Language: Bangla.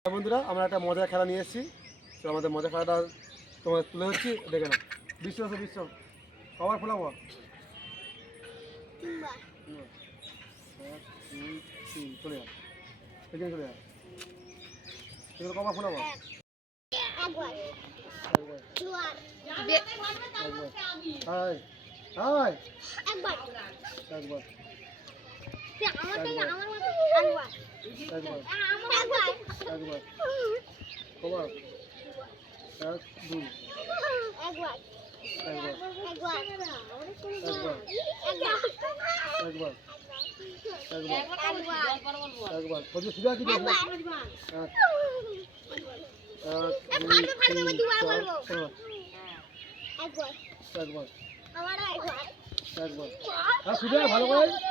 হ্যাঁ বন্ধুরা আমরা একটা মজার খেলা নিয়ে এসেছি। তো আমাদের মজার খেলাটা তোমার তুলে হচ্ছি দেখে নাও। বিশ্ব আছে বিশ্ব চলে এখানে চলে যা এগুলো কবার ফোলাবো এক। একবার। একবার। একবার। একবার একবার একবার একবার একবার একবার কবার। এক দুই। একবার। একবার। একবার। একবার। একবার। একবার। একবার কত কি দেখো এক দুই তিন চার পাঁচ। একবার। একবার। আমার একবার। একবার। ভালো করে